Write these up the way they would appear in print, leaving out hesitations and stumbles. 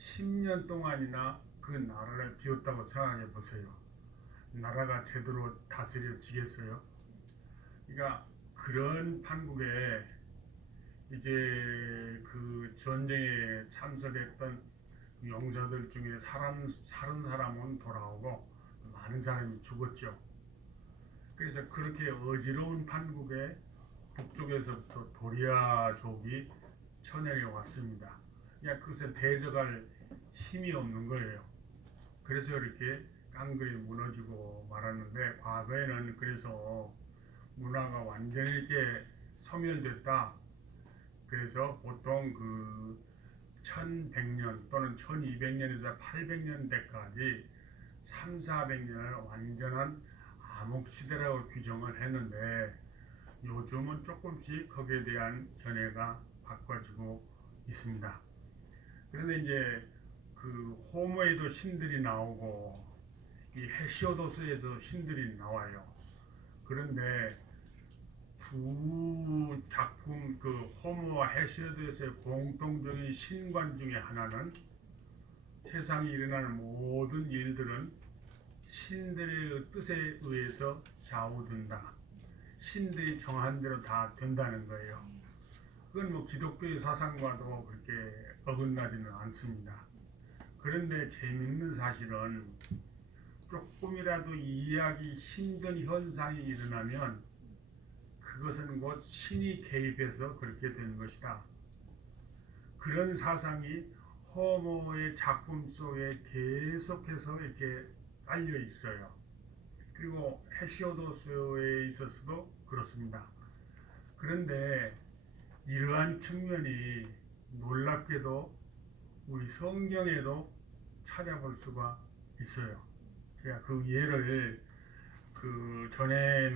10년 동안이나 그 나라를 비웠다고 생각해 보세요. 나라가 제대로 다스려지겠어요? 그러니까 그런 판국에 이제 그 전쟁에 참석했던 용사들 중에 살은 사람은 돌아오고 많은 사람이 죽었죠. 그래서 그렇게 어지러운 판국에 북쪽에서부터 도리아족이 쳐내려 왔습니다. 그러니까 그것을 대적할 힘이 없는 거예요. 그래서 이렇게 깡그리 무너지고 말았는데, 과거에는 그래서 문화가 완전히 이렇게 소멸됐다. 그래서 보통 그 1100년 또는 1200년에서 800년대까지 3, 400년을 완전한 암흑시대라고 규정을 했는데, 요즘은 조금씩 거기에 대한 견해가 바꿔지고 있습니다. 그런데 이제 그 호모에도 신들이 나오고 이 헤시오도스에도 신들이 나와요. 그런데 두 작품, 그 호모와 헤시오도스의 공통적인 신관 중에 하나는 세상에 일어나는 모든 일들은 신들의 뜻에 의해서 좌우된다. 신들이 정한 대로 다 된다는 거예요. 그건 뭐 기독교의 사상과도 그렇게 어긋나지는 않습니다. 그런데 재밌는 사실은 조금이라도 이해하기 힘든 현상이 일어나면 그것은 곧 신이 개입해서 그렇게 된 것이다. 그런 사상이 호모의 작품 속에 계속해서 이렇게 깔려 있어요. 그리고 헤시오도스에 있어서도 그렇습니다. 그런데 이러한 측면이 놀랍게도 우리 성경에도 찾아볼 수가 있어요. 제가 그 예를 그 전에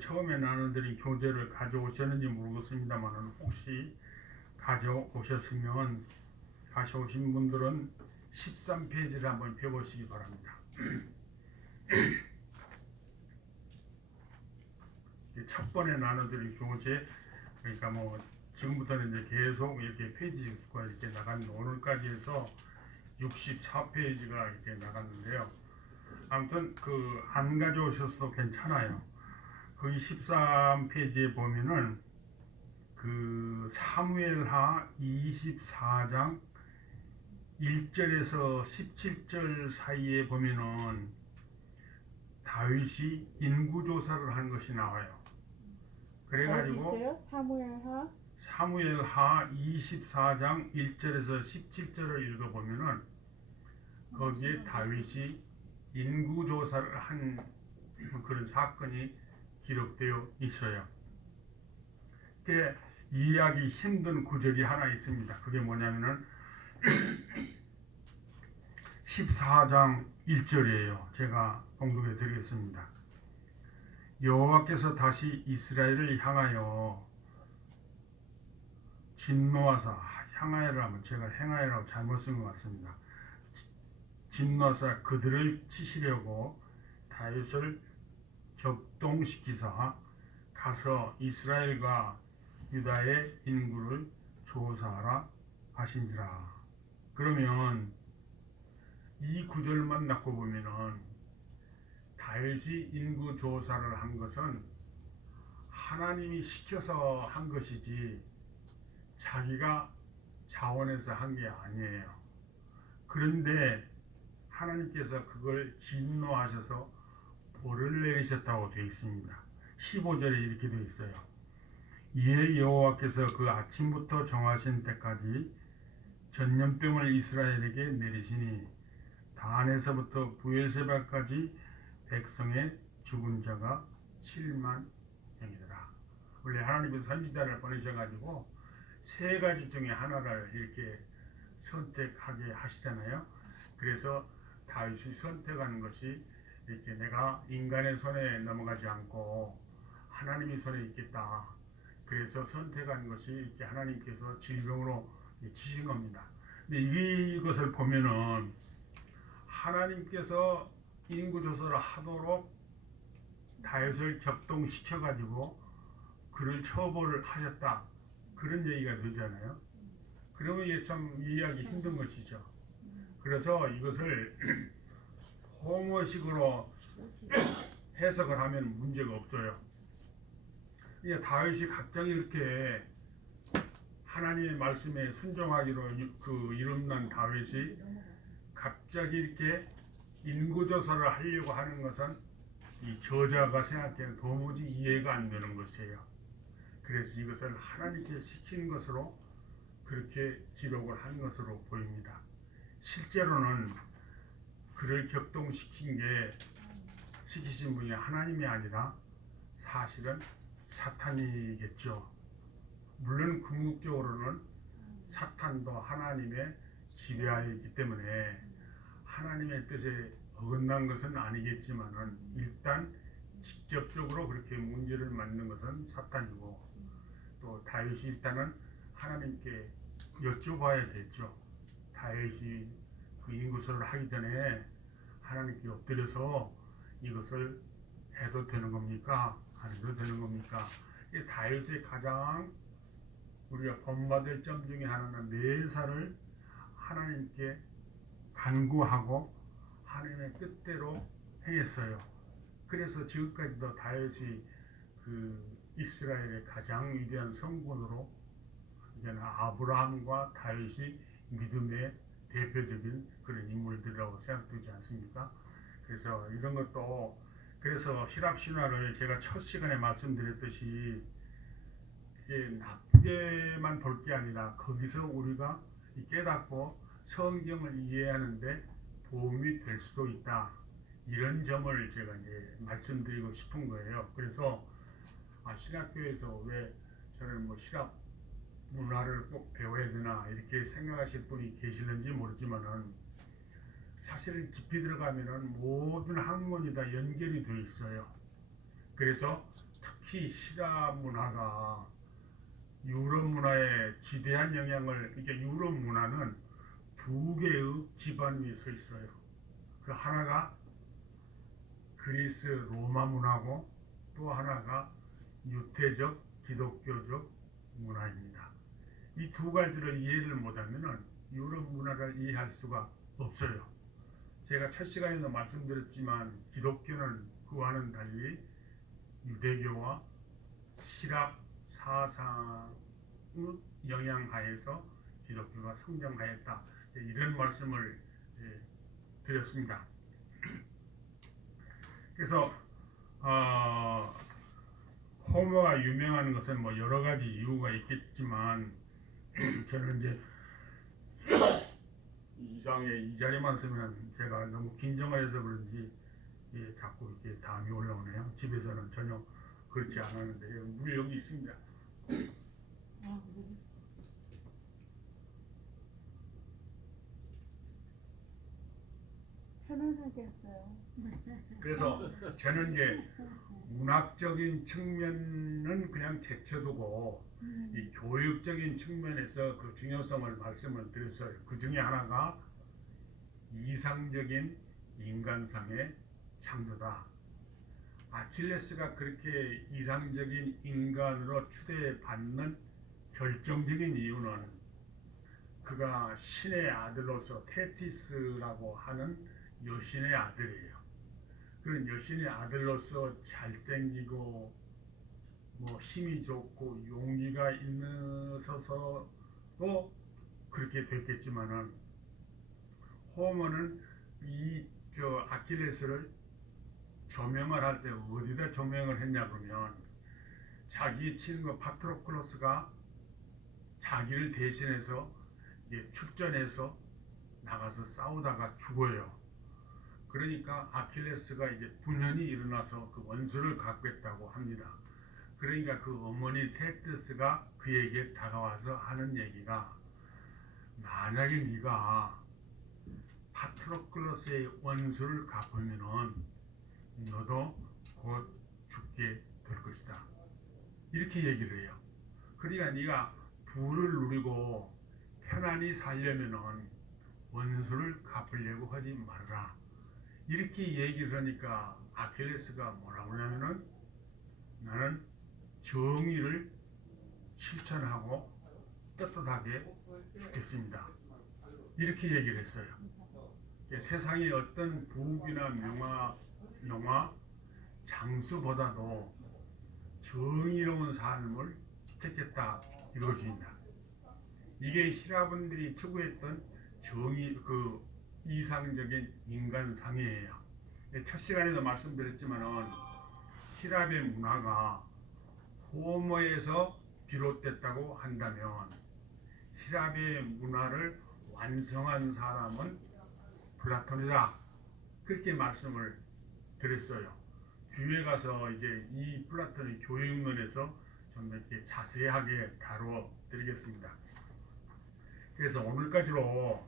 처음에 나눠드린 교재를 가져오셨는지 모르겠습니다만, 혹시 가져오신 분들은 13페이지를 한번 펴보시기 바랍니다. 첫 번에 나눠드린 교재, 그러니까 뭐 지금부터는 이제 계속 이렇게 페이지 수가 이렇게 나가는, 오늘까지 해서 64페이지가 이렇게 나갔는데요. 아무튼 그 안 가져오셔서도 괜찮아요. 거기 13페이지에 보면은 그 사무엘하 24장 1절에서 17절 사이에 보면은 다윗이 인구조사를 한 것이 나와요. 그래가지고 있어요? 사무엘하 24장 1절에서 17절을 읽어보면은 거기에 다윗이 인구조사를 한 그런 사건이 기록되어 있어요. 그게 이해하기 힘든 구절이 하나 있습니다. 그게 뭐냐면은 14장 1절이에요. 제가 봉독해 드리겠습니다. 여호와께서 다시 이스라엘을 향하여 진노하사, 향하여라 하면 제가 행하여라고 잘못 쓴 것 같습니다. 진노하사 그들을 치시려고 다윗을 격동시키사 가서 이스라엘과 유다의 인구를 조사하라 하신지라. 그러면 이 구절만 놓고 보면은 다윗이 인구 조사를 한 것은 하나님이 시켜서 한 것이지 자기가 자원해서 한 게 아니에요. 그런데 하나님께서 그걸 진노하셔서 벌을 내리셨다고 되어 있습니다. 15절에 이렇게 되어 있어요. 이에 여호와께서 그 아침부터 정하신 때까지 전염병을 이스라엘에게 내리시니 단에서부터 부엘세바까지 백성의 죽은 자가 7만 명이더라. 원래 하나님께서 선지자를 보내셔가지고 세 가지 중에 하나를 이렇게 선택하게 하시잖아요. 그래서 다윗이 선택하는 것이 이렇게 내가 인간의 손에 넘어가지 않고 하나님의 손에 있겠다. 그래서 선택한 것이 이렇게 하나님께서 질병으로 치신 겁니다. 근데 이것을 보면은 하나님께서 인구조사를 하도록 다윗을 격동시켜가지고 그를 처벌을 하셨다. 그런 얘기가 되잖아요. 그러면 이게 참 이해하기 힘든 것이죠. 그래서 이것을 호모식으로 해석을 하면 문제가 없어요. 이게 다윗이 갑자기 이렇게 하나님의 말씀에 순종하기로 이름난 다윗이 갑자기 이렇게 인구조사를 하려고 하는 것은 이 저자가 생각하기에는 도무지 이해가 안 되는 것이에요. 그래서 이것을 하나님께 시킨 것으로 그렇게 기록을 한 것으로 보입니다. 실제로는 그를 시키신 분이 하나님이 아니라 사실은 사탄이겠죠. 물론 궁극적으로는 사탄도 하나님의 지배하에 있기 때문에 하나님의 뜻에 어긋난 것은 아니겠지만은 일단 직접적으로 그렇게 문제를 만든 것은 사탄이고, 또 다윗이 일단은 하나님께 여쭤봐야겠죠. 다윗이 그 인구설을 하기 전에 하나님께 엎드려서 이것을 해도 되는 겁니까? 안 해도 되는 겁니까? 이 다윗의 가장 우리가 본받을 점 중에 하나는 매사를 하나님께 간구하고 하나님의 뜻대로 행했어요. 그래서 지금까지도 다윗이 그 이스라엘의 가장 위대한 성군으로 이제는 아브라함과 다윗이 믿음의 대표적인 그런 인물들이라고 생각되지 않습니까? 그래서 이런 것도, 그래서 히랍 신화를 제가 첫 시간에 말씀드렸듯이 이게 나쁘게만 볼 게 아니라 거기서 우리가 깨닫고 성경을 이해하는데 도움이 될 수도 있다. 이런 점을 제가 이제 말씀드리고 싶은 거예요. 그래서 신학교에서 왜 저는 뭐 히랍 문화를 꼭 배워야 되나 이렇게 생각하실 분이 계시는지 모르지만은 사실은 깊이 들어가면은 모든 학문이 다 연결이 되어 있어요. 그래서 특히 히랍 문화가 유럽 문화에 지대한 영향을, 이게 유럽 문화는 두 개의 기반 위에 서 있어요. 그 하나가 그리스 로마 문화고 또 하나가 유태적 기독교적 문화입니다. 이 두 가지를 이해를 못하면은 유럽 문화를 이해할 수가 없어요. 제가 첫 시간에도 말씀드렸지만 기독교는 그와는 달리 유대교와 히랍 사상의 영향하에서 기독교가 성장하였다. 이런 말씀을 드렸습니다. 그래서 호모가 유명한 것은 뭐 여러 가지 이유가 있겠지만 저는 이제 이상에 이 자리만 쓰면 제가 너무 긴장을 해서 그런지 자꾸 이렇게 담이 올라오네요. 집에서는 전혀 그렇지 않았는데 물 여기 있습니다. 편안하게 했어요. 그래서 저는 이제 문학적인 측면은 그냥 제쳐두고 이 교육적인 측면에서 그 중요성을 말씀을 드렸어요. 그 중에 하나가 이상적인 인간상의 창조다. 아킬레스가 그렇게 이상적인 인간으로 추대받는 결정적인 이유는 그가 신의 아들로서 테티스라고 하는 여신의 아들이에요. 그런 여신의 아들로서 잘생기고 뭐 힘이 좋고 용기가 있어서도 그렇게 됐겠지만은 호모는 저 아킬레스를 조명을 할 때 어디다 조명을 했냐 그러면 자기 친구 파트로클로스가 자기를 대신해서 출전해서 나가서 싸우다가 죽어요. 그러니까 아킬레스가 이제 분연이 일어나서 그 원수를 갚겠다고 합니다. 그러니까 그 어머니 테티스가 그에게 다가와서 하는 얘기가, 만약에 네가 파트로클로스의 원수를 갚으면은 너도 곧 죽게 될 것이다. 이렇게 얘기를 해요. 그러니까 네가 부를 누리고 편안히 살려면은 원수를 갚으려고 하지 말아라. 이렇게 얘기를 하니까 아킬레스가 뭐라고 하냐면은 나는 정의를 실천하고 떳떳하게 죽겠습니다. 이렇게 얘기를 했어요. 세상의 어떤 부귀나 명화, 장수보다도 정의로운 삶을 택했다 이것입니다. 이게 히라분들이 추구했던 정의 그 이상적인 인간상이에요. 첫 시간에도 말씀드렸지만은 히랍의 문화가 호모에서 비롯됐다고 한다면 히랍의 문화를 완성한 사람은 플라톤이다. 그렇게 말씀을 드렸어요. 뒤에 가서 이제 이 플라톤의 교육론에서 좀 이렇게 자세하게 다루어 드리겠습니다. 그래서 오늘까지로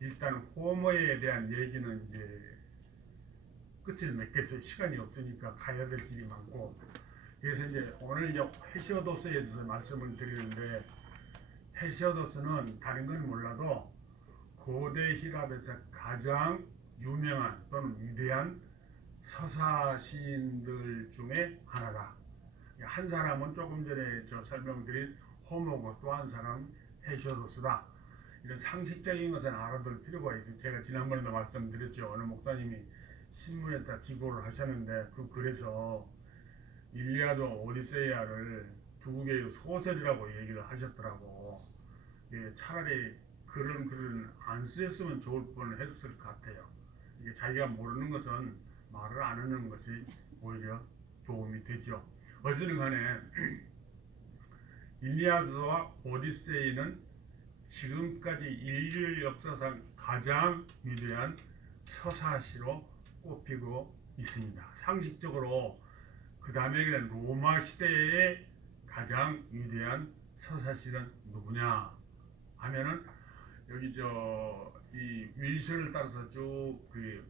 일단 호모에 대한 얘기는 이제 끝을 맺겠어요. 시간이 없으니까 가야 될 길이 많고. 그래서 이제 오늘 이제 헤시오도스에 대해서 말씀을 드리는데, 헤시오도스는 다른 건 몰라도 고대 히랍에서 가장 유명한 또는 위대한 서사 시인들 중에 하나다. 한 사람은 조금 전에 저 설명드린 호모고 또 한 사람은 헤시오도스다. 이런 상식적인 것은 알아둘 필요가 있어요. 제가 지난번에도 말씀드렸죠. 어느 목사님이 신문에다 기고를 하셨는데 그 글에서 일리아드 오디세이아를 두 개의 소설이라고 얘기를 하셨더라고. 예, 차라리 그런 글을 안 쓰셨으면 좋을 뻔했을 것 같아요. 이게 자기가 모르는 것은 말을 안 하는 것이 오히려 도움이 되죠. 어쨌든 간에 일리아드와 오디세이는 지금까지 인류 역사상 가장 위대한 서사시로 꼽히고 있습니다. 상식적으로 그 다음에 로마 시대의 가장 위대한 서사시는 누구냐 하면은 여기 이 윌슨을 따라서 쭉 그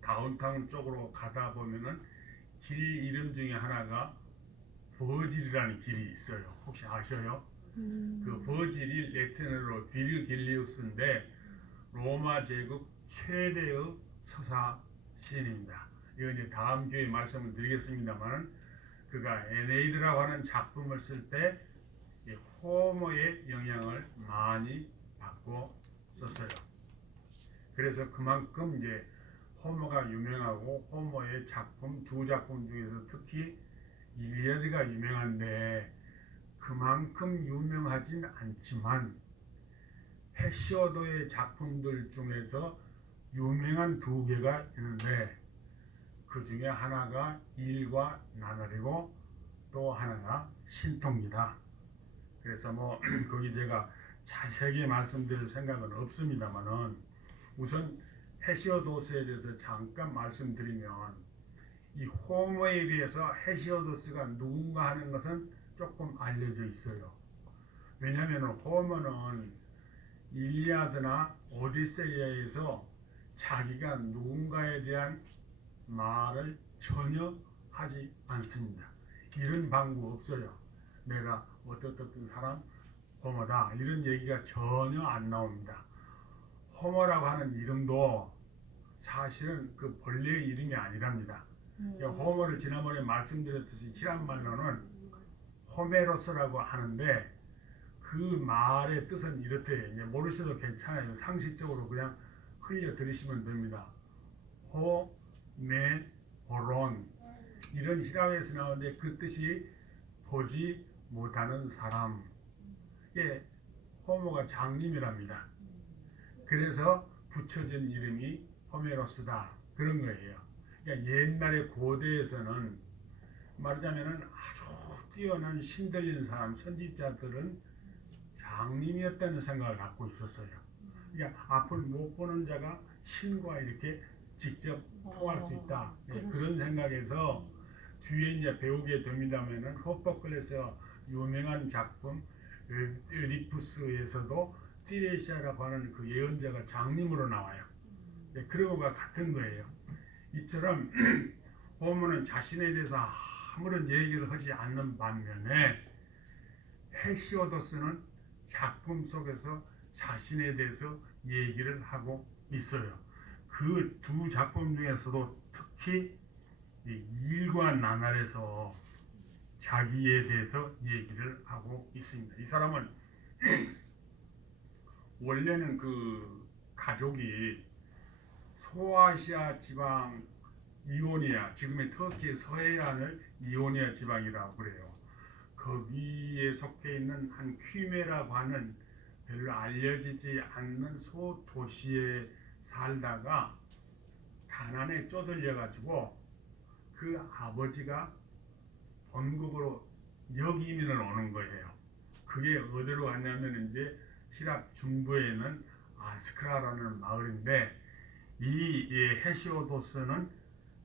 다운타운 쪽으로 가다 보면은 길 이름 중에 하나가 버질이라는 길이 있어요. 혹시 아셔요? 그 버질이 레틴어로 비르길리우스인데 로마 제국 최대의 서사 시인입니다. 이거 이제 다음 기회에 말씀을 드리겠습니다만, 그가 에네이드라고 하는 작품을 쓸 때 호모의 영향을 많이 받고 썼어요. 그래서 그만큼 이제 호모가 유명하고 호모의 작품 두 작품 중에서 특히 일리아드가 유명한데 그만큼 유명하진 않지만 헤시오도의 작품들 중에서 유명한 두 개가 있는데 그 중에 하나가 일과 나날이고 또 하나가 신통기다. 그래서 뭐 거기 제가 자세하게 말씀드릴 생각은 없습니다만은 우선 헤시오도스에 대해서 잠깐 말씀드리면 이 호모에 비해서 헤시오도스가 누군가 하는 것은 조금 알려져 있어요. 왜냐하면 호모는 일리아드나 오디세이아에서 자기가 누군가에 대한 말을 전혀 하지 않습니다. 이런 방구 없어요. 내가 어떤 사람 호모다 이런 얘기가 전혀 안 나옵니다. 호모라고 하는 이름도 사실은 그 본래의 이름이 아니랍니다. 호모를 지난번에 말씀드렸듯이 히란말로는 호메로스라고 하는데 그 말의 뜻은 이렇대요. 이제 모르셔도 괜찮아요. 상식적으로 그냥 흘려 들으시면 됩니다. 호메오론 이런 히라에서 나오는데 그 뜻이 보지 못하는 사람. 예, 호모가 장님이랍니다. 그래서 붙여진 이름이 호메로스다 그런 거예요. 그러니까 옛날에 고대에서는 말하자면은 아주 뛰어난 신들린 사람, 선지자들은 장님이었다는 생각을 갖고 있었어요. 그러니까 앞을 못 보는 자가 신과 이렇게 직접 통할 수 있다. 네, 그런 생각에서 뒤에 이제 배우게 됩니다면은 호퍼클레스의 유명한 작품 에디푸스에서도 티레시아라고 하는 그 예언자가 장님으로 나와요. 네, 그런 것과 같은 거예요. 이처럼 호모는 자신에 대해서 아무런 얘기를 하지 않는 반면에 헤시오도스는 작품 속에서 자신에 대해서 얘기를 하고 있어요. 그 두 작품 중에서도 특히 일과 나날에서 자기에 대해서 얘기를 하고 있습니다. 이 사람은 원래는 그 가족이 소아시아 지방 이오니아, 지금의 터키의 서해안을 이오니아 지방이라고 그래요. 거기에 속해 있는 한 퀴메라고 하는 별로 알려지지 않는 소도시에 살다가 가난에 쪼들려 가지고 그 아버지가 본국으로 역이민을 오는 거예요. 그게 어디로 갔냐면 이제 히랍 중부에 있는 아스크라라는 마을인데 이 헤시오도스는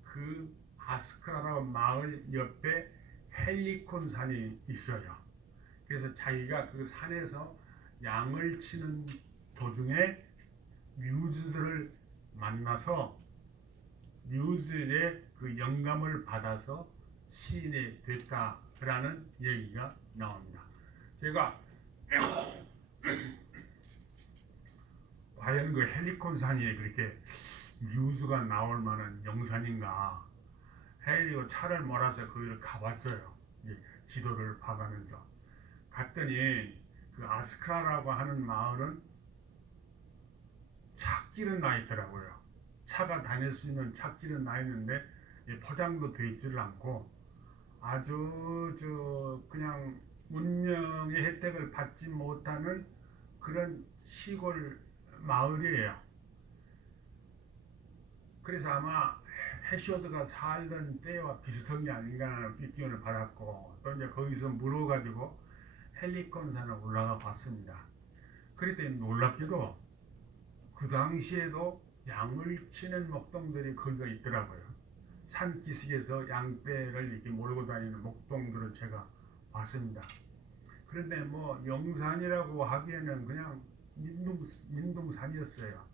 그 아스크라라는 마을 옆에 헬리콘 산이 있어요. 그래서 자기가 그 산에서 양을 치는 도중에 뮤즈들을 만나서 뮤즈의 그 영감을 받아서 시인이 됐다라는 얘기가 나옵니다. 제가 과연 그 헬리콘 산이 그렇게 뮤즈가 나올 만한 영산인가 해리고 차를 몰아서 거기를 가봤어요. 지도를 봐가면서 갔더니 그 아스크라라고 하는 마을은 찻길은 나 있더라고요. 차가 다닐 수 있는 찻길은 나 있는데 포장도 돼 있지를 않고 아주 그냥 문명의 혜택을 받지 못하는 그런 시골 마을이에요. 그래서 아마 헤시오드가 살던 때와 비슷한 게 아닌가 하는 기운을 받았고 또 이제 거기서 물어가지고 헬리콘 산을 올라가 봤습니다. 그랬더니 놀랍게도 그 당시에도 양을 치는 목동들이 거기가 있더라고요. 산기슭에서 양떼를 이렇게 몰고 다니는 목동들을 제가 봤습니다. 그런데 뭐 영산이라고 하기에는 그냥 민둥산이었어요.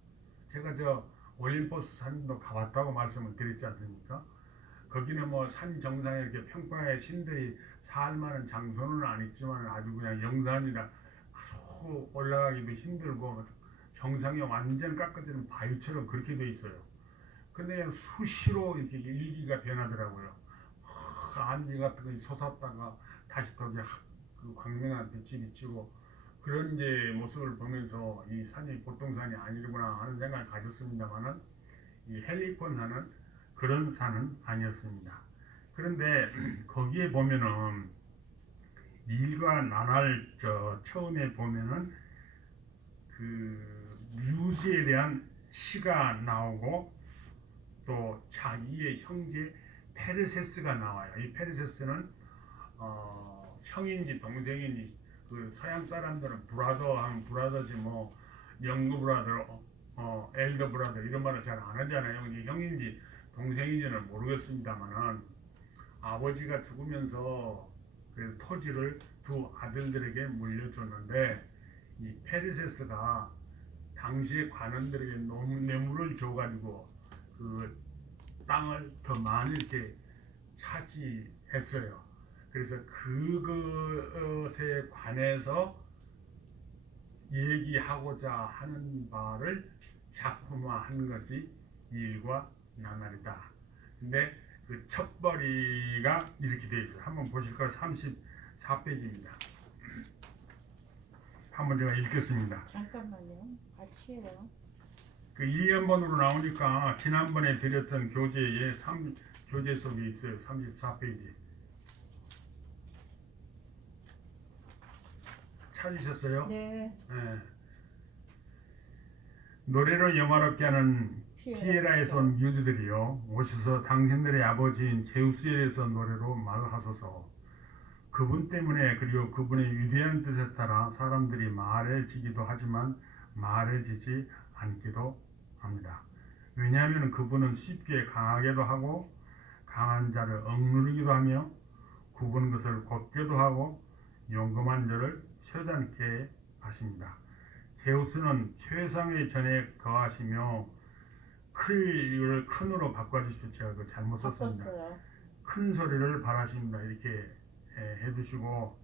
제가 저 올림포스 산도 가봤다고 말씀을 드렸지 않습니까? 거기는 뭐 산 정상에 이렇게 평파의 신들이 살만한 장소는 아니지만 아주 그냥 영산이라 아주 올라가기도 힘들고 정상에 완전 깎아지는 바위처럼 그렇게 돼 있어요. 근데 그냥 수시로 이렇게 일기가 변하더라고요. 안개 같은 거 솟았다가 다시 거기 그 광명한 빛이 비치고 그런 이제 모습을 보면서 이 산이 보통 산이 아니구나 하는 생각을 가졌습니다만은 이 헬리콘 산은 그런 산은 아니었습니다. 그런데 거기에 보면은 일과 나날 처음에 보면은 그 뮤즈에 대한 시가 나오고 또 자기의 형제 페르세스가 나와요. 이 페르세스는 형인지 동생인지 그 서양 사람들은 브라더 하면 브라더지 뭐 영구 브라더, 엘더 브라더 이런 말을 잘 안 하잖아요. 이게 형인지 동생인지는 모르겠습니다만은 아버지가 죽으면서 그 토지를 두 아들들에게 물려줬는데 이 페르세스가 당시의 관원들에게 뇌물을 줘가지고 그 땅을 더 많이 이렇게 차지했어요. 그래서 그것에 관해서 얘기하고자 하는 바를 작품화한 것이 일과 나날이다. 근데 그 첫벌이가 이렇게 되어 있어요. 한번 보실까요? 34페이지입니다. 한번 제가 읽겠습니다. 잠깐만요. 같이 해요. 그 1년번으로 나오니까 지난번에 드렸던 교재에 교재 속에 있어요. 34페이지. 찾으셨어요? 네. 네. 노래로 영화롭게 하는 피에라에서 온 뮤즈들이요 오셔서 당신들의 아버지인 제우스에 대해서 노래로 말하소서. 그분 때문에 그리고 그분의 위대한 뜻에 따라 사람들이 말해지기도 하지만 말해지지 않기도 합니다. 왜냐하면 그분은 쉽게 강하게도 하고 강한 자를 억누르기도 하며 굽은 것을 곧게도 하고 용감한 자를 쇠잔케 하십니다. 제우스는 최상의 전에 거하시며 이걸 큰으로 바꿔주십시오. 제가 그 잘못 썼습니다. 바꿨어요. 큰 소리를 바라십니다. 이렇게 해주시고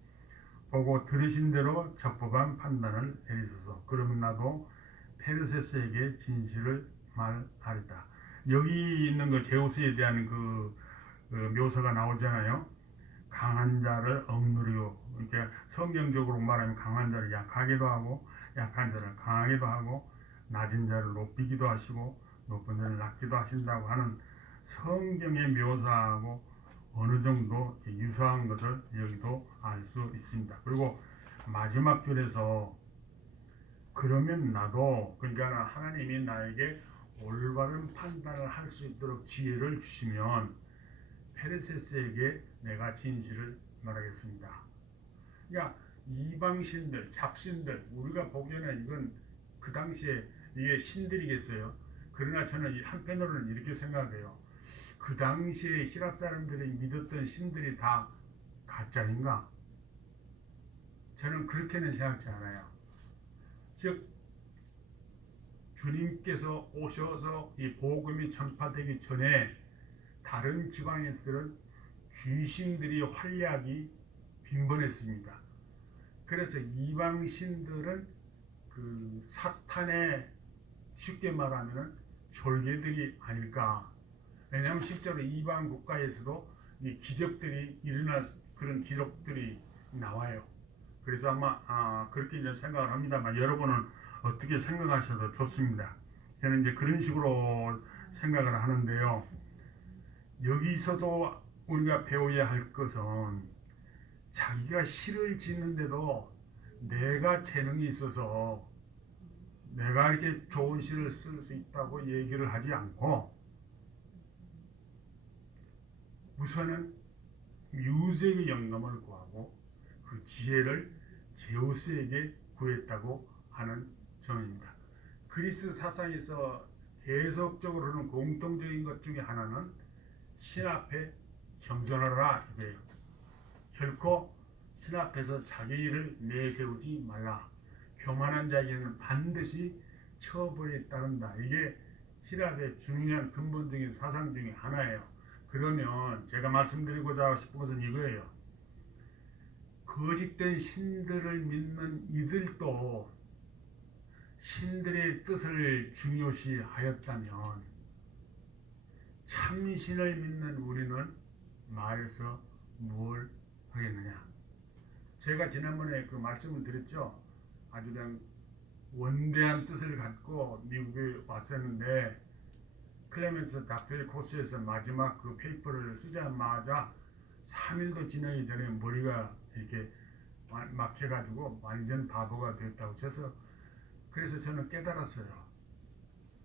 보고 들으신 대로 적법한 판단을 내리소서. 그러면 나도 페르세스에게 진실을 말하리다. 여기 있는 그 제우스에 대한 그 묘사가 나오잖아요. 강한 자를 억누르고 이렇게 성경적으로 말하면 강한 자를 약하게도 하고 약한 자를 강하게도 하고 낮은 자를 높이기도 하시고 높은 자를 낮기도 하신다고 하는 성경의 묘사하고 어느 정도 유사한 것을 여기도 알 수 있습니다. 그리고 마지막 줄에서 그러면 나도, 그러니까 하나님이 나에게 올바른 판단을 할 수 있도록 지혜를 주시면 페르세스에게 내가 진실을 말하겠습니다. 그러니까 이방신들, 잡신들, 우리가 보기에는 이건 그 당시에 이게 신들이겠어요. 그러나 저는 한편으로는 이렇게 생각해요. 그 당시에 히랍 사람들이 믿었던 신들이 다 가짜인가? 저는 그렇게는 생각지 않아요. 즉 주님께서 오셔서 이 복음이 전파되기 전에 다른 지방에서는 귀신들이 활약이 빈번했습니다. 그래서 이방 신들은 그 사탄의, 쉽게 말하면 졸개들이 아닐까. 왜냐하면 실제로 이방 국가에서도 이 기적들이 일어날 그런 기록들이 나와요. 그래서 아마 그렇게 이제 생각을 합니다만 여러분은 어떻게 생각하셔도 좋습니다. 저는 이제 그런 식으로 생각을 하는데요. 여기서도 우리가 배워야 할 것은 자기가 시를 짓는데도 내가 재능이 있어서 내가 이렇게 좋은 시를 쓸 수 있다고 얘기를 하지 않고 우선은 뮤즈에게 영감을 구하고 그 지혜를 제우스에게 구했다고 하는 점입니다. 그리스 사상에서 계속적으로는 공통적인 것 중에 하나는 신 앞에 겸손하라 이거예요. 결코 신 앞에서 자기 일을 내세우지 말라. 교만한 자에게는 반드시 처벌이 따른다. 이게 히랍의 중요한 근본적인 사상 중에 하나예요. 그러면 제가 말씀드리고자 싶은 것은 이거예요. 거짓된 신들을 믿는 이들도 신들의 뜻을 중요시 하였다면 참신을 믿는 우리는 말해서 뭘 하겠느냐. 제가 지난번에 그 말씀을 드렸죠. 아주 그냥 원대한 뜻을 갖고 미국에 왔었는데 클레멘트 닥터의 코스에서 마지막 그 페이퍼를 쓰자마자 3일도 지나기 전에 머리가 이렇게 막혀가지고 완전 바보가 됐다고. 그래서 저는 깨달았어요.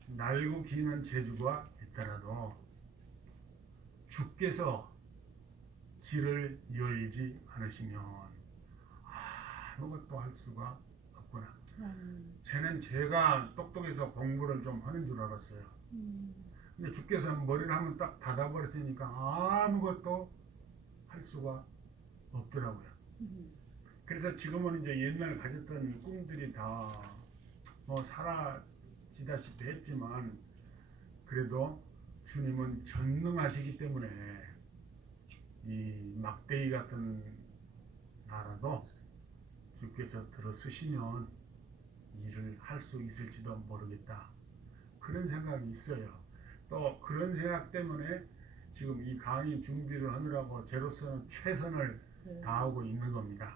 날고 기는 재주가 있더라도 주께서 길을 열지 않으시면 아무것도 할 수가 없구나. 쟤는 제가 똑똑해서 공부를 좀 하는 줄 알았어요. 근데 주께서 머리를 한번 딱 닫아버렸으니까 아무것도 할 수가 없더라고요. 그래서 지금은 이제 옛날 가졌던 꿈들이 다 뭐 사라지다시피 했지만 그래도 주님은 전능하시기 때문에 이 막대기 같은 나라도 주께서 들어쓰시면 일을 할 수 있을지도 모르겠다. 그런 생각이 있어요. 또 그런 생각 때문에 지금 이 강의 준비를 하느라고 제로서는 최선을 다하고 있는 겁니다.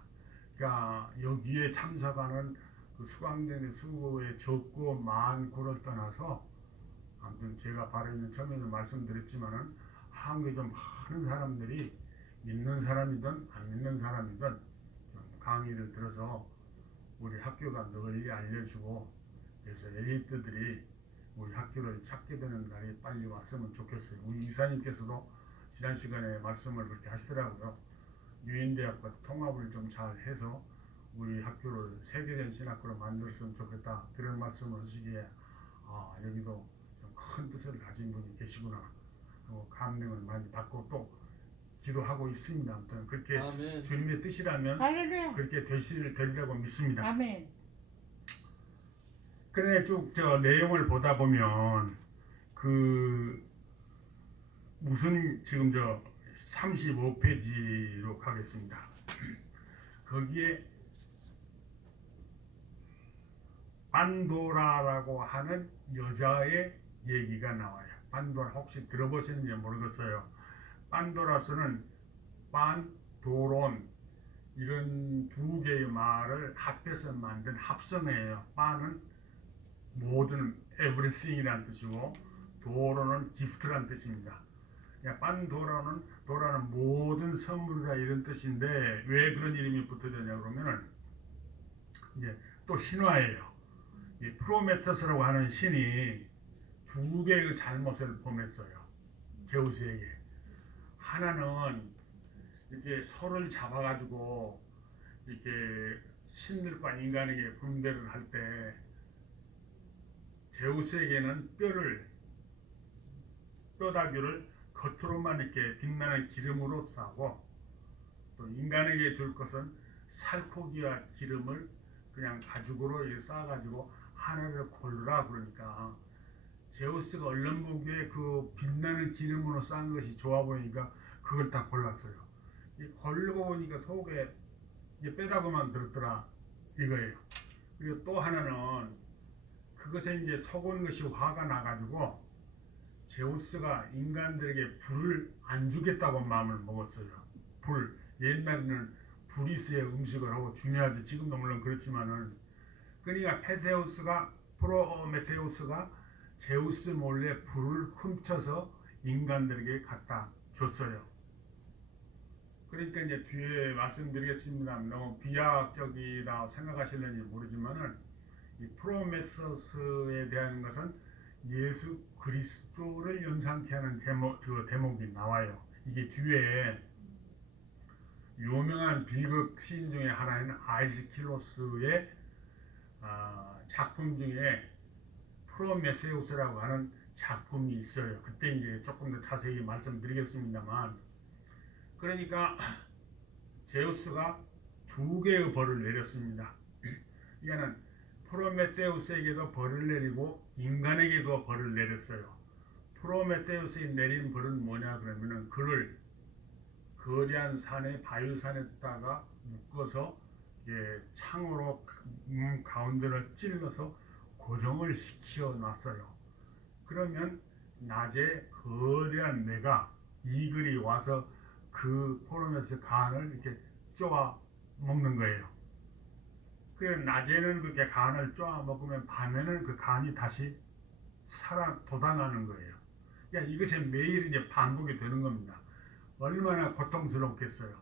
그러니까 여기에 참석하는 그 수강생의 수의 적고 많고를 떠나서 아무튼 제가 바로 있는 처음에도 말씀드렸지만은 한국에 좀 많은 사람들이 믿는 사람이든 안 믿는 사람이든 강의를 들어서 우리 학교가 널리 알려지고 그래서 엘리트들이 우리 학교를 찾게 되는 날이 빨리 왔으면 좋겠어요. 우리 이사님께서도 지난 시간에 말씀을 그렇게 하시더라고요. 유인대학과 통합을 좀 잘 해서 우리 학교를 세계된 신학교로 만들었으면 좋겠다. 그런 말씀을 하시기에 여기도 좀 큰 뜻을 가진 분이 계시구나 하고 감명을 많이 받고 또 기도하고 있습니다. 아무튼 그렇게 아멘. 주님의 뜻이라면 할렐루야. 그렇게 되리라고 믿습니다. 아멘. 그래 쭉 저 내용을 보다 보면 그 무슨 지금 저 35페이지로 가겠습니다. 거기에 판도라라고 하는 여자의 얘기가 나와요. 판도라 혹시 들어보셨는지 모르겠어요. 판도라스는 판도론 이런 두 개의 말을 합해서 만든 합성어예요. 판은 모든 everything이라는 뜻이고 도로는 gift라는 뜻입니다. 도라는 모든 선물이라 이런 뜻인데 왜 그런 이름이 붙어졌냐 그러면은 이제 또 신화예요. 이 프로메테스라고 하는 신이 두 개의 잘못을 범했어요. 제우스에게. 하나는 이렇게 서로를 잡아가지고 이렇게 신들과 인간에게 분배를 할 때 제우스에게는 뼈다귀를 겉으로만 이렇게 빛나는 기름으로 싸고 또 인간에게 줄 것은 살코기와 기름을 그냥 가죽으로 이렇게 싸가지고 하나를 고르라 그러니까 제우스가 얼른 보기에 그 빛나는 기름으로 싼 것이 좋아 보이니까 그걸 딱 골랐어요. 이 고르고 보니까 속에 이제 뼈다귀만 들었더라 이거예요. 그리고 또 하나는 그것에 이제 속은 것이 화가 나가지고 제우스가 인간들에게 불을 안 주겠다고 마음을 먹었어요. 옛날에는 불이 있어야 음식을 하고 중요하지. 지금도 물론 그렇지만은 그러니까 프로메테우스가 제우스 몰래 불을 훔쳐서 인간들에게 갖다 줬어요. 그러니까 이제 뒤에 말씀드리겠습니다. 너무 비하학적이다 생각하실는지 모르지만은 이 프로메테우스에 대한 것은 예수 그리스도를 연상케 하는 대목이 나와요. 이게 뒤에 유명한 비극 시인 중에 하나인 아이스킬로스의 작품 중에 프로메테우스라고 하는 작품이 있어요. 그때 이제 조금 더 자세히 말씀드리겠습니다만, 그러니까 제우스가 두 개의 벌을 내렸습니다. 이거는 프로메테우스에게도 벌을 내리고 인간에게도 벌을 내렸어요. 프로메테우스에 내린 벌은 뭐냐 그러면은 그를 거대한 산의 바위산에다가 묶어서 창으로 가운데를 찔러서 고정을 시켜 놨어요. 그러면 낮에 거대한 매가 이글이 와서 그 프로메테우스 간을 이렇게 쪼아 먹는 거예요. 그 낮에는 그렇게 간을 쪼아 먹으면 밤에는 그 간이 다시 돋아나는 거예요. 그러니까 이것이 매일 이제 반복이 되는 겁니다. 얼마나 고통스럽겠어요.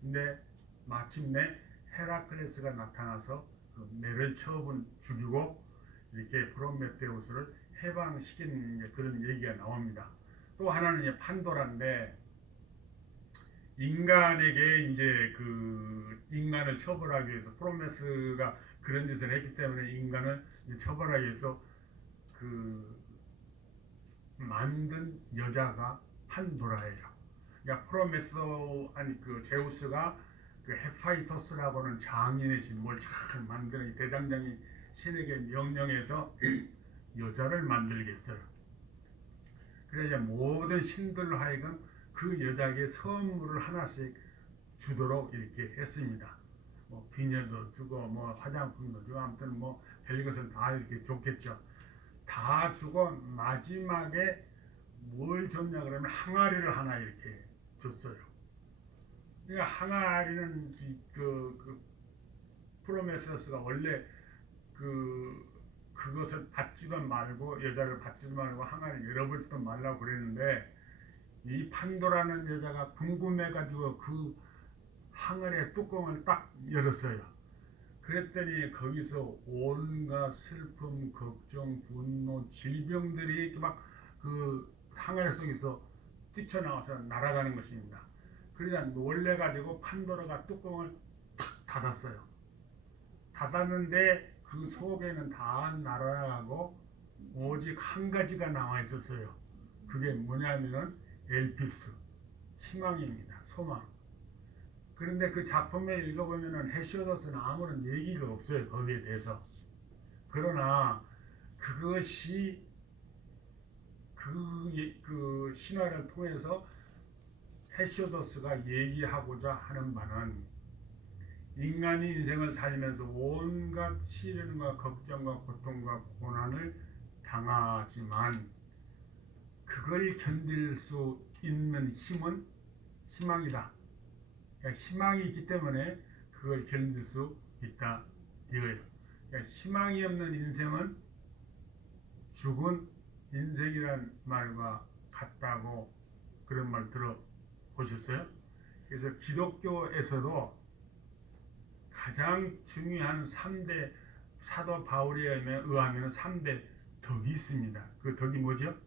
근데 마침내 헤라클레스가 나타나서 그 매를 죽이고 이렇게 프로메테우스를 해방시키는 그런 얘기가 나옵니다. 또 하나는 이제 판도라인데 인간에게 이제 그 인간을 처벌하기 위해서 프로메테우스가 그런 짓을 했기 때문에 인간을 처벌하기 위해서 그 만든 여자가 판도라예요. 그러니까 제우스가 그 헤파이토스라고 하는 장인의 신을 잘 만드는 대장장이 신에게 명령해서 여자를 만들겠어요. 그래서 모든 신들로 하여금 그 여자에게 선물을 하나씩 주도록 이렇게 했습니다. 뭐 비녀도 주고 뭐 화장품도 주고 아무튼 뭐 별것은 다 이렇게 줬겠죠. 다 주고 마지막에 뭘 줬냐 그러면 항아리를 하나 이렇게 줬어요. 그러니까 항아리는 그 프로메테우스가 원래 그것을 받지도 말고 여자를 받지도 말고 항아리를 열어보지도 말라고 그랬는데 이 판도라는 여자가 궁금해가지고 그 항아리의 뚜껑을 딱 열었어요. 그랬더니 거기서 온갖 슬픔, 걱정, 분노, 질병들이 막 그 항아리 속에서 뛰쳐나와서 날아가는 것입니다. 그러자 놀래가지고 판도라가 뚜껑을 탁 닫았어요. 닫았는데 그 속에는 다 날아가고 오직 한 가지가 남아 있었어요. 그게 뭐냐면은 엘피스, 희망입니다. 소망. 그런데 그 작품에 읽어보면은 헤시오도스는 아무런 얘기가 없어요. 거기에 대해서. 그러나 그것이 그 신화를 통해서 헤시오도스가 얘기하고자 하는 바는 인간이 인생을 살면서 온갖 시련과 걱정과 고통과 고난을 당하지만 그걸 견딜 수 있는 힘은 희망이다. 그러니까 희망이 있기 때문에 그걸 견딜 수 있다 이거예요. 그러니까 희망이 없는 인생은 죽은 인생이란 말과 같다고 그런 말 들어보셨어요? 그래서 기독교에서도 가장 중요한 3대 사도 바울에 의하면 3대 덕이 있습니다. 그 덕이 뭐죠?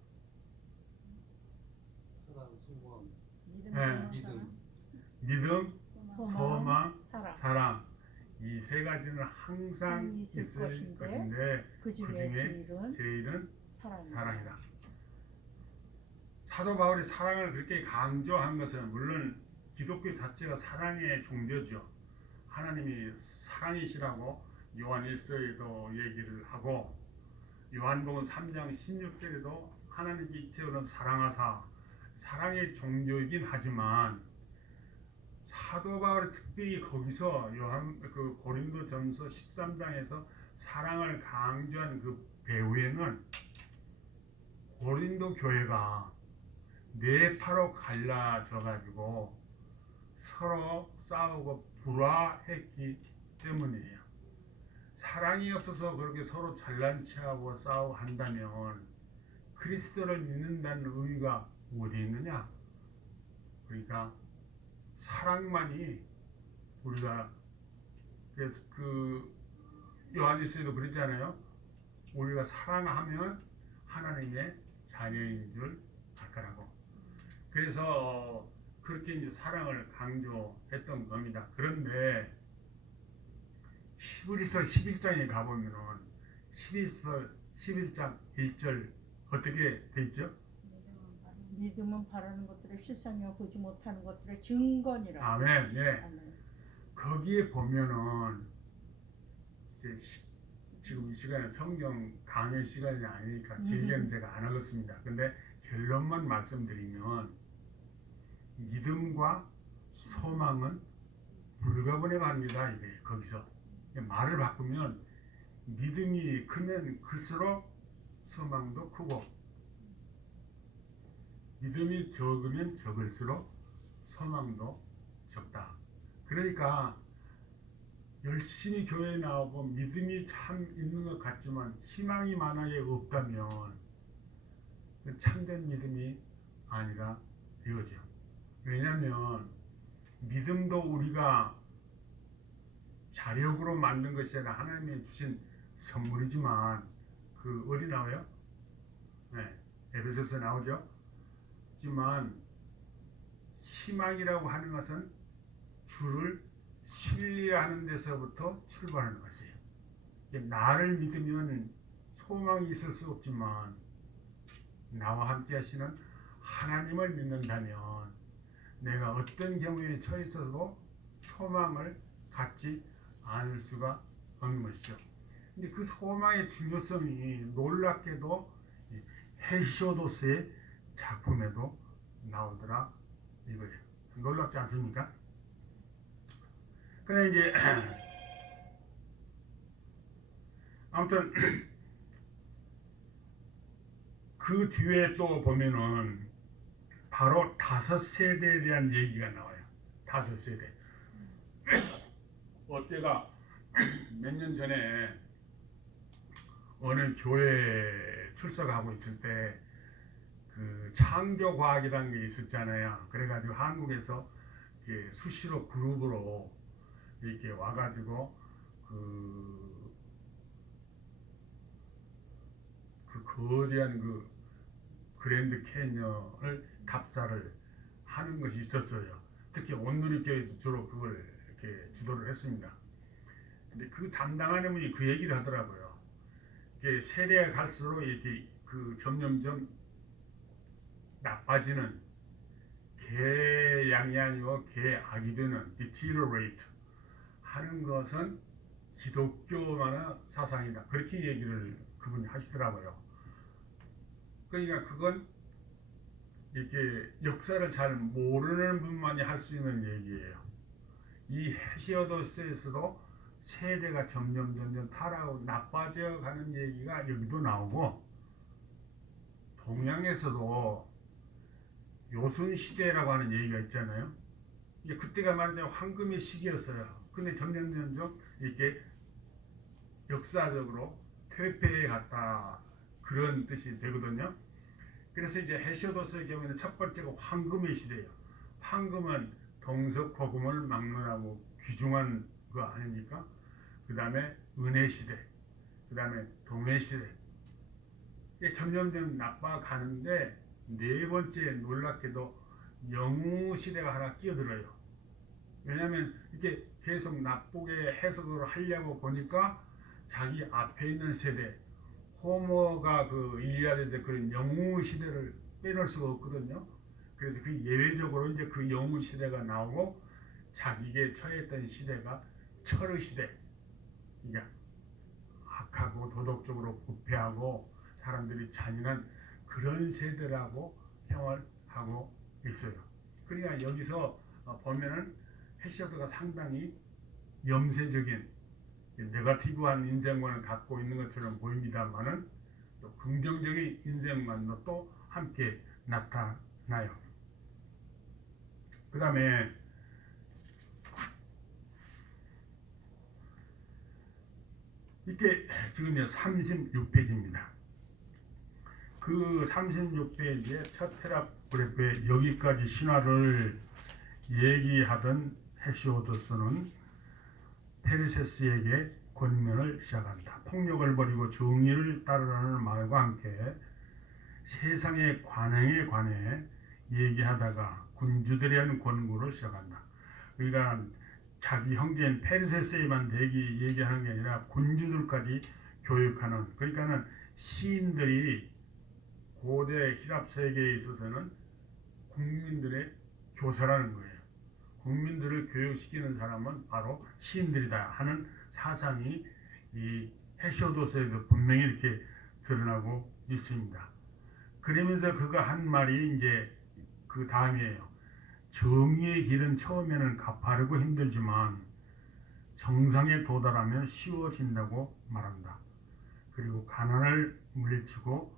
사랑, 소망, 믿음, 네. 믿음, 소망, 사랑. 이 세 가지는 항상 있을 것인데 그 중에 제일은 사랑이다. 사랑이다. 사도 바울이 사랑을 그렇게 강조한 것은 물론 기독교 자체가 사랑의 종교죠. 하나님이 사랑이시라고 요한 1서에도 얘기를 하고 요한복음 3장 16절에도 하나님께 이처럼 사랑하사 사랑의 종교이긴 하지만 사도 바울이 특별히 거기서 고린도전서 13장에서 사랑을 강조한 그 배후에는 고린도 교회가 네 파로 갈라져 가지고 서로 싸우고 불화했기 때문이에요. 사랑이 없어서 그렇게 서로 잘난 체하고 싸우고 한다면 그리스도를 믿는다는 의미가 어디 있느냐? 그러니까 사랑만이 우리가 그래서 그 요한일서에도 그랬잖아요. 우리가 사랑하면 하나님의 자녀인 줄 알거라고. 그래서 그렇게 이제 사랑을 강조했던 겁니다. 그런데 히브리서 11장에 가보면은 히브리서 11장 1절 어떻게 돼 있죠? 믿음은 바라는 것들을 실상이요 보지 못하는 것들의 증거니라. 아멘. 예. 아멘. 거기에 보면은 지금 이 시간에 성경 강의 시간이 아니니까 길게는 제가 안 하겠습니다. 근데 결론만 말씀드리면 믿음과 소망은 불가분에 갑니다. 이게 거기서 말을 바꾸면 믿음이 크면 클수록 소망도 크고 믿음이 적으면 적을수록 소망도 적다. 그러니까 열심히 교회에 나오고 믿음이 참 있는 것 같지만 희망이 만약에 없다면 참된 믿음이 아니라 이거죠. 왜냐하면 믿음도 우리가 자력으로 만든 것이 아니라 하나님이 주신 선물이지만 그 어디 나와요? 네, 에베소서 나오죠. 하지만 희망이라고 하는 것은 주를 신뢰하는 데서부터 출발하는 것이에요. 나를 믿으면 소망이 있을 수 없지만 나와 함께 하시는 하나님을 믿는다면 내가 어떤 경우에 처해서도 소망을 갖지 않을 수가 없는 것이죠. 근데 그 소망의 중요성이 놀랍게도 헤시오도스의 작품에도 나오더라 이거예요. 놀랍지 않습니까? 그래 이제 아무튼 그 뒤에 또 보면은 바로 5세대에 대한 얘기가 나와요. 5세대. 어때가 몇 년 전에 어느 교회 출석하고 있을 때 그 창조과학이라는 게 있었잖아요. 그래가지고 한국에서 이렇게 수시로 그룹으로 이렇게 와가지고 그 거대한 그 그랜드 캐니언을 답사를 하는 것이 있었어요. 특히 온누리교회에서 주로 그걸 이렇게 주도를 했습니다. 근데 그 담당하는 분이 그 얘기를 하더라고요. 이게 세대가 갈수록 이렇게 그 점점점 나빠지는 개양이 아니고 개악이 되는 deteriorate 하는 것은 기독교만의 사상이다. 그렇게 얘기를 그분이 하시더라고요. 그러니까 그건 이렇게 역사를 잘 모르는 분만이 할 수 있는 얘기예요. 이 헤시오도스에서도 세대가 점점 타락하고 나빠져 가는 얘기가 여기도 나오고 동양에서도 요순시대라고 하는 얘기가 있잖아요. 이제 그때가 말하자면 황금의 시기였어요. 근데 점점 이렇게 역사적으로 퇴폐해 갔다 그런 뜻이 되거든요. 그래서 이제 헤시오도스의 경우에는 첫 번째가 황금의 시대예요. 황금은 동서고금을 막론하고 귀중한 거 아닙니까? 그 다음에 은혜 시대, 그 다음에 동해 시대. 이게 점점점 나빠가는데 네 번째 놀랍게도 영우 시대가 하나 끼어들어요. 왜냐하면 이렇게 계속 나쁘게 해석을 하려고 보니까 자기 앞에 있는 세대 호모가 그 일리아드에서 그런 영우 시대를 빼놓을 수가 없거든요. 그래서 그 예외적으로 이제 그 영우 시대가 나오고 자기가 처했던 시대가 철의 시대. 그러니까 악하고 도덕적으로 부패하고 사람들이 잔인한 그런 세대라고 평을 하고 있어요. 그러니까 여기서 보면은 헤시오드가 상당히 염세적인 네거티브한 인생관을 갖고 있는 것처럼 보입니다만은 또 긍정적인 인생관도 또 함께 나타나요. 그 다음에 이게 지금 36페이지입니다. 그 36페이지의 첫 패러그래프에 여기까지 신화를 얘기하던 헤시오도스는 페르세스에게 권면을 시작한다. 폭력을 버리고 정의를 따르라는 말과 함께 세상의 관행에 관해 얘기하다가 군주들에 대한 권고를 시작한다. 그러니까 자기 형제인 페르세스에만 얘기하는 게 아니라 군주들까지 교육하는, 그러니까는 시인들이 고대 힐랍 세계에 있어서는 국민들의 교사라는 거예요. 국민들을 교육시키는 사람은 바로 시인들이다 하는 사상이 이 헤시오도스에도 분명히 이렇게 드러나고 있습니다. 그러면서 그가 한 말이 이제 그 다음이에요. 정의의 길은 처음에는 가파르고 힘들지만 정상에 도달하면 쉬워진다고 말한다. 그리고 가난을 물리치고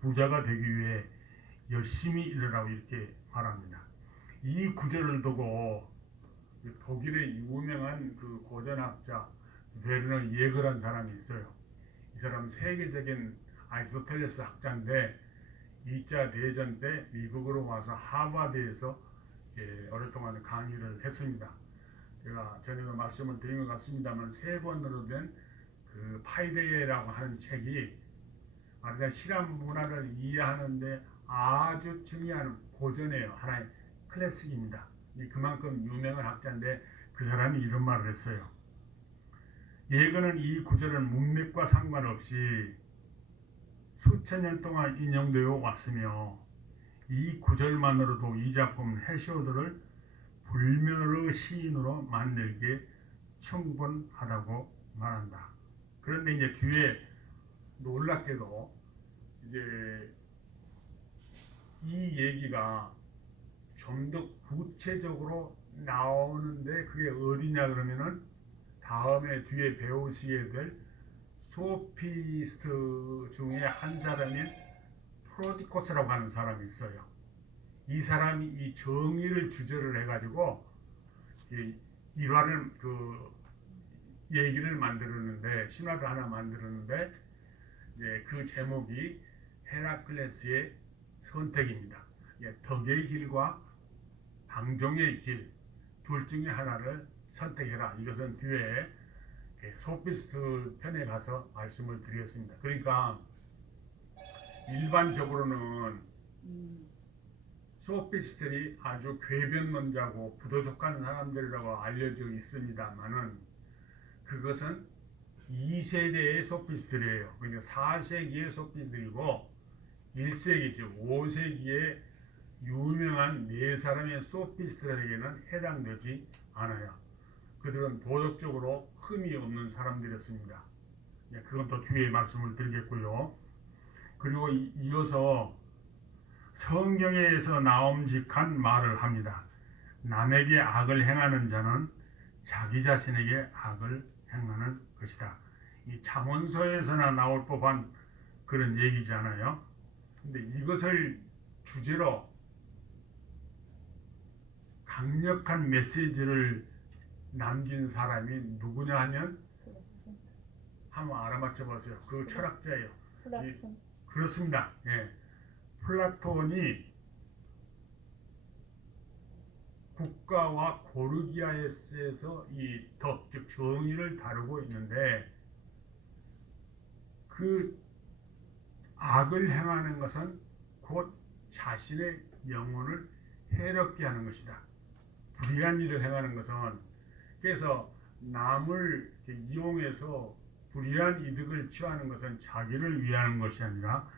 부자가 되기 위해 열심히 일하라고 이렇게 말합니다. 이 구절을 두고 독일의 유명한 그 고전학자 베르너 예거라는 사람이 있어요. 이 사람은 세계적인 아리스토텔레스 학자인데 2차 대전 때 미국으로 와서 하버드에서 오랫동안 강의를 했습니다. 제가 전에도 말씀을 드린 것 같습니다만 3권으로 된 그 파이데이라고 하는 책이 말하자 힐랍 문화를 이해하는데 아주 중요한 고전이에요. 하나의 클래식입니다. 그만큼 유명한 학자인데 그 사람이 이런 말을 했어요. 예거는 이 구절은 문맥과 상관없이 수천 년 동안 인용되어 왔으며 이 구절만으로도 이 작품 헤시오드를 불멸의 시인으로 만들기에 충분하다고 말한다. 그런데 이제 뒤에 놀랍게도 이제 이 얘기가 좀 더 구체적으로 나오는데 그게 어디냐 그러면은 다음에 뒤에 배우시게 될 소피스트 중에 한 사람인 프로디코스라고 하는 사람이 있어요. 이 사람이 이 정의를 주제를 해가지고 일화를 그 얘기를 만들었는데 신화를 하나 만들었는데 이제 그 제목이 헤라클레스의 선택입니다. 덕의 길과 방종의 길 둘 중에 하나를 선택해라. 이것은 뒤에 소피스트 편에 가서 말씀을 드리겠습니다. 그러니까 일반적으로는 소피스트들이 아주 궤변론자고 부도덕한 사람들이라고 알려져 있습니다만은 그것은 2세대의 소피스트들이에요. 그러니까 4세기의 소피스트들이고 1세기죠. 5세기의 유명한 4사람의 소피스트들에게는 해당되지 않아요. 그들은 도덕적으로 흠이 없는 사람들이었습니다. 그건 또 뒤에 말씀을 드리겠고요. 그리고 이어서 성경에서 나옴직한 말을 합니다. 남에게 악을 행하는 자는 자기 자신에게 악을 행하는 것이다. 이 잠언서에서나 나올 법한 그런 얘기잖아요. 근데 이것을 주제로 강력한 메시지를 남긴 사람이 누구냐 하면 한번 알아맞혀 보세요. 그 철학자예요. 플라톤. 그렇습니다. 예. 플라톤이 국가와 고르기아스에서 이 덕, 즉 정의를 다루고 있는데 그 악을 행하는 것은 곧 자신의 영혼을 해롭게 하는 것이다. 불의한 일을 행하는 것은 그래서 남을 이용해서 불의한 이득을 취하는 것은 자기를 위하는 것이 아니라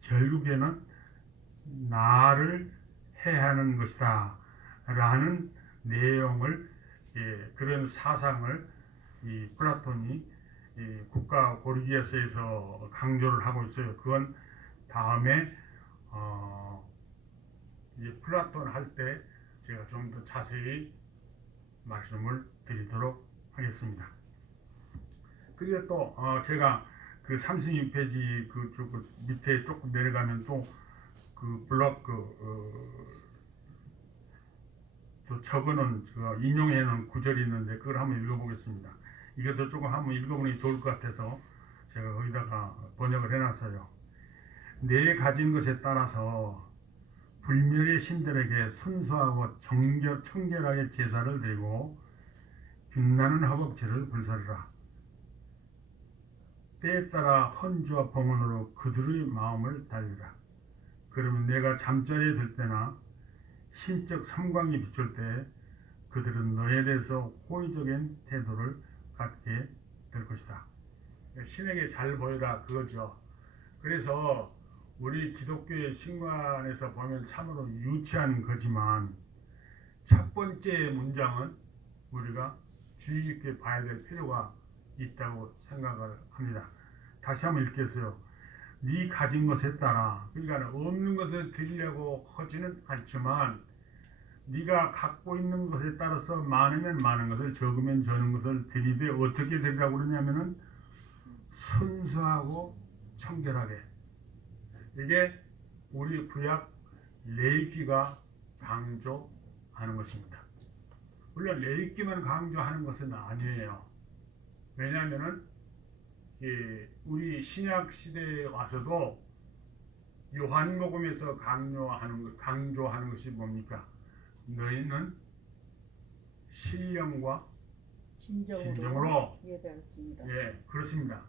결국에는 나를 해하는 것이다 라는 내용을 그런 사상을 이 플라톤이 국가 고르기아스에서 강조를 하고 있어요. 그건 다음에 이제 플라톤 할 때 제가 좀 더 자세히 말씀을 드리도록 하겠습니다. 그리고 또 제가 그 36페이지 그 밑에 조금 내려가면 또 그 블록 또 적어놓은 인용해놓은 구절이 있는데 그걸 한번 읽어보겠습니다. 이것도 조금 한번 읽어보니 좋을 것 같아서 제가 거기다가 번역을 해놨어요. 내 가진 것에 따라서 불멸의 신들에게 순수하고 청결하게 제사를 드리고 빛나는 허벅지를 불사르라. 때에 따라 헌주와 봉헌으로 그들의 마음을 달리라. 그러면 내가 잠자리에 들 때나 신적 삼광이 비출 때 그들은 너에 대해서 호의적인 태도를 갖게 될 것이다. 신에게 잘 보여라 그거죠. 그래서 우리 기독교의 신관에서 보면 참으로 유치한 거지만 첫 번째 문장은 우리가 주의 깊게 봐야 될 필요가 있다고 생각을 합니다. 다시 한번 읽겠어요. 네 가진 것에 따라, 그러니까 없는 것을 드리려고 하지는 않지만 네가 갖고 있는 것에 따라서 많으면 많은 것을, 적으면 적은 것을 드리되 어떻게 드리라고 그러냐면은 순수하고 청결하게. 이게 우리 구약 레위기가 강조하는 것입니다. 물론 레위기만 강조하는 것은 아니에요. 왜냐하면은 우리 신약 시대에 와서도 요한복음에서 강조하는 것이 뭡니까? 너희는 신령과 진정으로 예배할지니라. 예, 그렇습니다.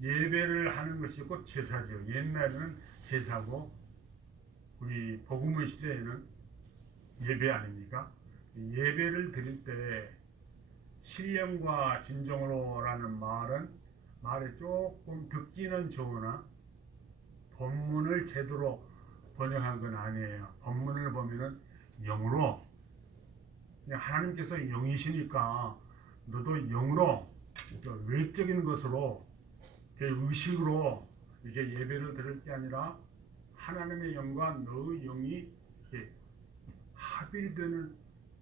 예배를 하는 것이 곧 제사죠. 옛날에는 제사고 우리 복음의 시대에는 예배 아닙니까? 예배를 드릴 때 신령과 진정으로라는 말에 조금 듣기는 좋으나 본문을 제대로 번역한 건 아니에요. 본문을 보면은 영으로, 하나님께서 영이시니까 너도 영으로, 외적인 것으로, 의식으로 이게 예배를 드릴 게 아니라 하나님의 영과 너의 영이 이렇게 합일되는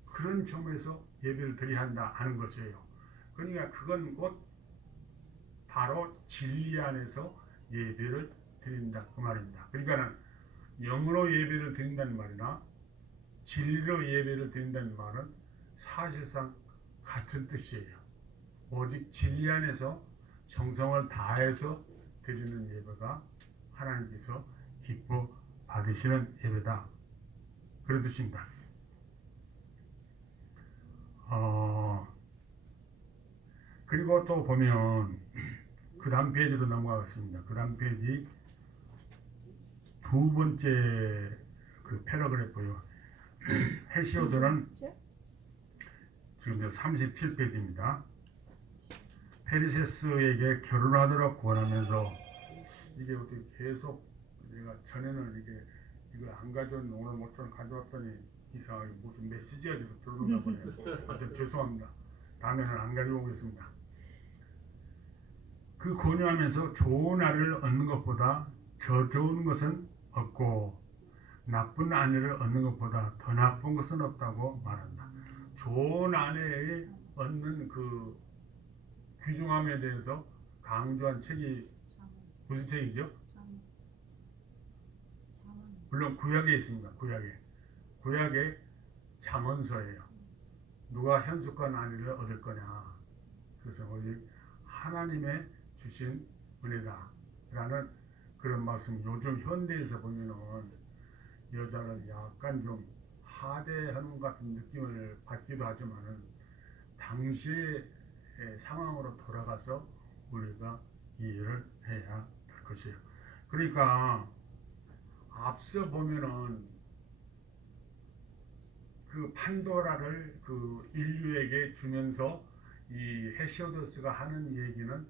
그런 점에서 예배를 드려야 한다 하는 것이에요. 그러니까 그건 곧 바로 진리 안에서 예배를 드린다 그 말입니다. 그러니까 영으로 예배를 드린다는 말이나 진리로 예배를 드린다는 말은 사실상 같은 뜻이에요. 오직 진리 안에서 정성을 다해서 드리는 예배가 하나님께서 기뻐 받으시는 예배다. 그런 뜻입니다. 그리고 또 보면 그 다음 페이지로 넘어가겠습니다. 그 다음 페이지 두 번째 그 패러그래프요. 헤시오드는 지금 37페이지입니다. 페리세스에게 결혼하도록 권하면서 이게 어떻게 계속 내가 전에는 이걸 안 가져온 오늘 모처럼 가져왔더니 이상하게 무슨 메시지가 계속 들어오나 보네요. 하여튼 죄송합니다. 다음에는 안 가져오겠습니다. 그 권유하면서 좋은 아내를 얻는 것보다 더 좋은 것은 없고 나쁜 아내를 얻는 것보다 더 나쁜 것은 없다고 말한다. 좋은 아내에 얻는 그 귀중함에 대해서 강조한 책이 무슨 책이죠? 물론 구약에 있습니다. 구약에 잠언서예요. 누가 현숙한 아내를 얻을 거냐? 그래서 오직 하나님의 주신 은혜다 라는 그런 말씀. 요즘 현대에서 보면은 여자를 약간 좀 하대하는 것 같은 느낌을 받기도 하지만은 당시의 상황으로 돌아가서 우리가 이해를 해야 될 것이에요. 그러니까 앞서 보면은 그 판도라를 그 인류에게 주면서 이 헤시오도스가 하는 얘기는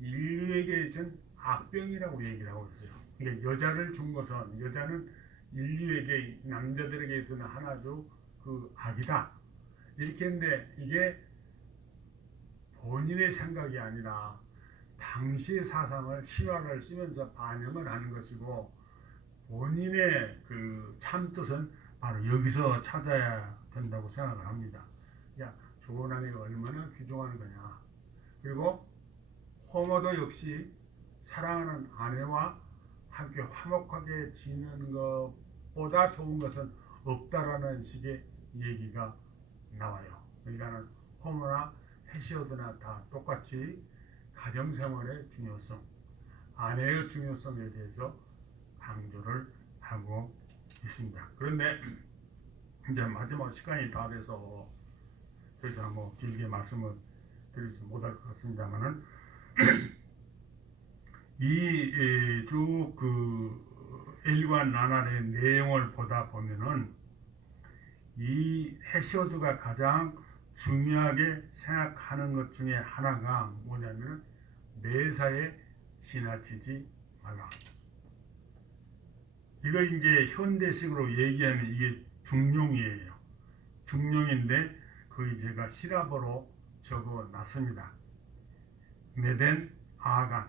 인류에게 준 악병이라고 얘기를 하고 있어요. 그러니까 여자를 준 것은 여자는 인류에게 남자들에게 있어서는 하나도 그 악이다. 이렇게 했는데 이게 본인의 생각이 아니라 당시의 사상을 신화를 쓰면서 반영을 하는 것이고 본인의 그 참뜻은 바로 여기서 찾아야 된다고 생각을 합니다. 야, 좋은 아내가 얼마나 귀중한 거냐. 그리고 호모도 역시 사랑하는 아내와 함께 화목하게 지내는 것보다 좋은 것은 없다라는 식의 얘기가 나와요. 그러니까는 호모나 헤시오드나 다 똑같이 가정생활의 중요성, 아내의 중요성에 대해서 강조를 하고 있습니다. 그런데 이제 마지막 시간이 다 돼서 더 이상 뭐 길게 말씀을 드리지 못할 것 같습니다만은 이 쭉 그 엘리와 나날의 내용을 보다 보면은 이 헤시오드가 가장 중요하게 생각하는 것 중에 하나가 뭐냐면 매사에 지나치지 말라. 이걸 이제 현대식으로 얘기하면 이게 중용이에요. 중용인데 거기 제가 히라보로 적어 놨습니다. 메덴 아간.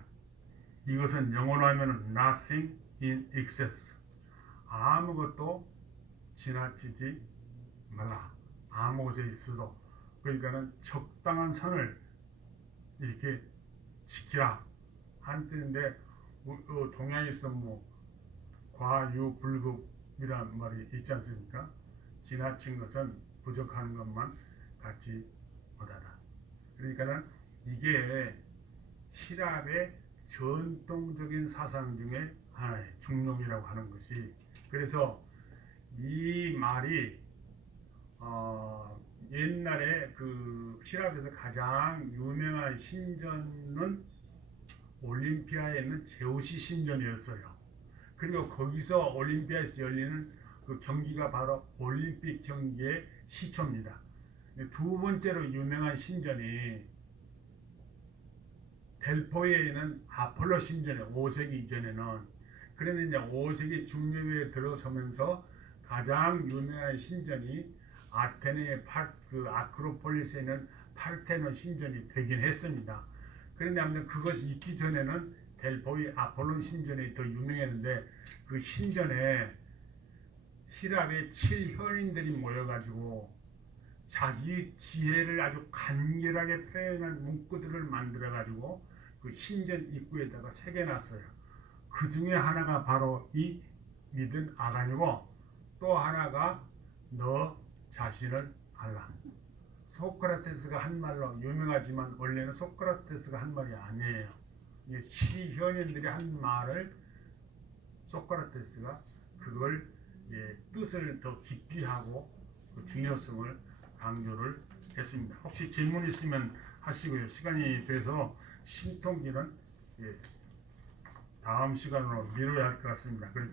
이것은 영어로 하면 nothing in excess. 아무것도 지나치지 말라. 아무 곳에 있어도. 그러니까는 적당한 선을 이렇게 지키라 한 뜻인데 동양에서도 뭐 과유불급이란 말이 있지 않습니까? 지나친 것은 부족한 것만 갖지 못하다. 그러니까는 이게 히랍의 전통적인 사상 중에 하나의 중용이라고 하는 것이, 그래서 이 말이 옛날에 그 히랍에서 가장 유명한 신전은 올림피아에 있는 제우시 신전이었어요. 그리고 거기서 올림피아에서 열리는 그 경기가 바로 올림픽 경기의 시초입니다. 두 번째로 유명한 신전이 델포이에 있는 아폴로 신전에 5세기 이전에는, 그런데 이제 5세기 중葉에 들어서면서 가장 유명한 신전이 아테네의 그 아크로폴리스에 있는 파르테논 신전이 되긴 했습니다. 그런데 아무튼 그것이 있기 전에는 델포이 아폴론 신전이 더 유명했는데 그 신전에 히랍의 7현인들이 모여가지고 자기 지혜를 아주 간결하게 표현한 문구들을 만들어가지고 그 신전 입구에다가 새겨놨어요. 그 중에 하나가 바로 이 믿은 아간이고 또 하나가 너 자신을 알라. 소크라테스가 한 말로 유명하지만 원래는 소크라테스가 한 말이 아니에요. 이게 7현인들이 한 말을 소크라테스가 그걸 뜻을 더 깊이 하고 그 중요성을 강조를 했습니다. 혹시 질문 있으면 하시고요. 시간이 돼서 신통기는 다음 시간으로 미뤄야 할 것 같습니다. 그러니까